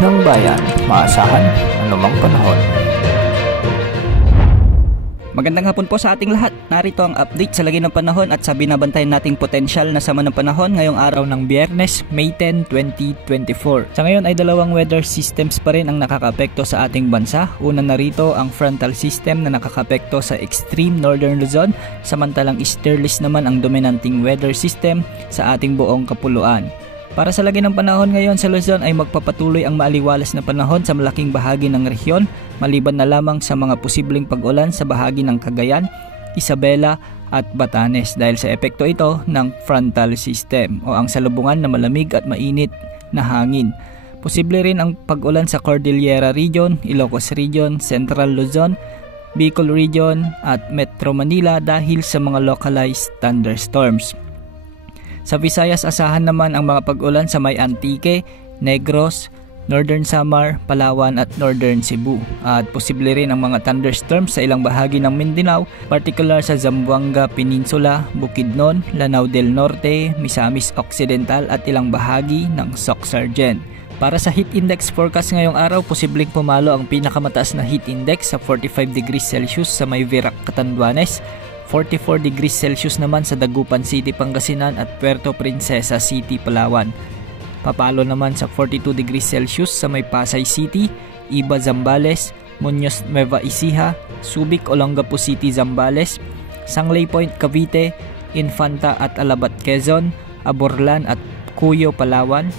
ng bayan, maasahan anumang panahon. Magandang hapon po sa ating lahat. Narito ang update sa lagay ng panahon at sa binabantayan nating potensyal na sama ng panahon ngayong araw ng Biyernes, May 10, 2024. Sa ngayon ay dalawang weather systems pa rin ang nakakaapekto sa ating bansa. Una narito ang frontal system na nakakaapekto sa extreme northern Luzon, samantalang easterlies naman ang dominanting weather system sa ating buong kapuluan. Para sa lagay ng panahon ngayon sa Luzon ay magpapatuloy ang maaliwalas na panahon sa malaking bahagi ng rehiyon, maliban na lamang sa mga posibleng pag-ulan sa bahagi ng Cagayan, Isabela at Batanes dahil sa epekto ito ng frontal system o ang salubungan na malamig at mainit na hangin. Posible rin ang pag-ulan sa Cordillera Region, Ilocos Region, Central Luzon, Bicol Region at Metro Manila dahil sa mga localized thunderstorms. Sa Visayas, asahan naman ang mga pag-ulan sa May Antique, Negros, Northern Samar, Palawan at Northern Cebu. At posible rin ang mga thunderstorms sa ilang bahagi ng Mindanao, particular sa Zamboanga Peninsula, Bukidnon, Lanao del Norte, Misamis Occidental at ilang bahagi ng Soc-Sargent. Para sa heat index forecast ngayong araw, posibleng pumalo ang pinakamataas na heat index sa 45 degrees Celsius sa May Virac, Catanduanes, 44 degrees Celsius naman sa Dagupan City, Pangasinan at Puerto Princesa City, Palawan. Papalo naman sa 42 degrees Celsius sa may Pasay City, Iba, Zambales, Muñoz, Nueva Ecija, Subic, Olongapo City, Zambales, Sanglay Point, Cavite, Infanta at Alabat, Quezon, Aborlan at Cuyo, Palawan,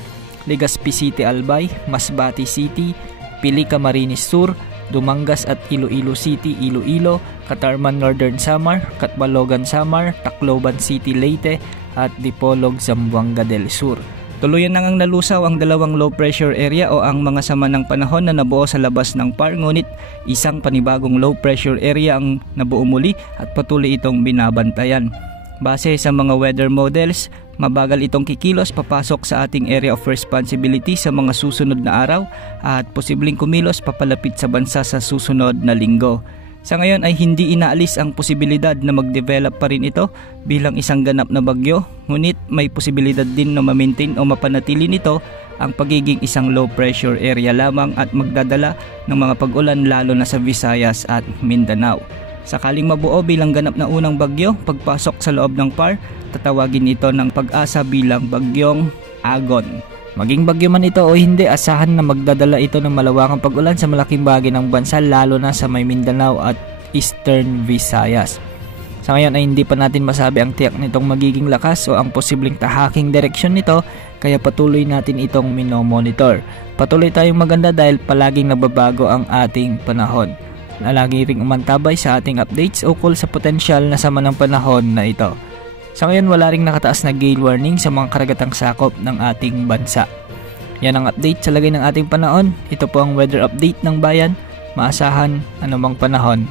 Legazpi City, Albay, Masbate City, Pili, Camarines Sur, Dumangas at Iloilo City, Iloilo, Catarman, Northern Samar, Catbalogan, Samar, Tacloban City, Leyte at Dipolog, Zamboanga del Sur. Tuluyan nang nalusaw ang dalawang low pressure area o ang mga sama ng panahon na nabuo sa labas ng PAR, ngunit isang panibagong low pressure area ang nabuo muli at patuloy itong binabantayan. Base sa mga weather models, mabagal itong kikilos papasok sa ating area of responsibility sa mga susunod na araw at posibleng kumilos papalapit sa bansa sa susunod na linggo. Sa ngayon ay hindi inaalis ang posibilidad na mag-develop pa rin ito bilang isang ganap na bagyo, ngunit may posibilidad din na ma-maintain o mapanatili nito ang pagiging isang low pressure area lamang at magdadala ng mga pag-ulan lalo na sa Visayas at Mindanao. Sakaling mabuo bilang ganap na unang bagyo, pagpasok sa loob ng PAR, tatawagin ito ng Pag-asa bilang Bagyong Agon. Maging bagyo man ito o hindi, asahan na magdadala ito ng malawakang pag-ulan sa malaking bahagi ng bansa lalo na sa may Mindanao at Eastern Visayas. Sa ngayon ay hindi pa natin masabi ang tiyak nitong magiging lakas o ang posibleng tahaking direksyon nito, kaya patuloy natin itong minomonitor. Patuloy tayong maganda dahil palaging nababago ang ating panahon. Lagi ring umantabay sa ating updates ukol sa potensyal na sama ng panahon na ito. Sa ngayon wala ring nakataas na gale warning sa mga karagatang sakop ng ating bansa. Yan ang update sa lagay ng ating panahon. Ito po ang weather update ng bayan. Maasahan anumang panahon.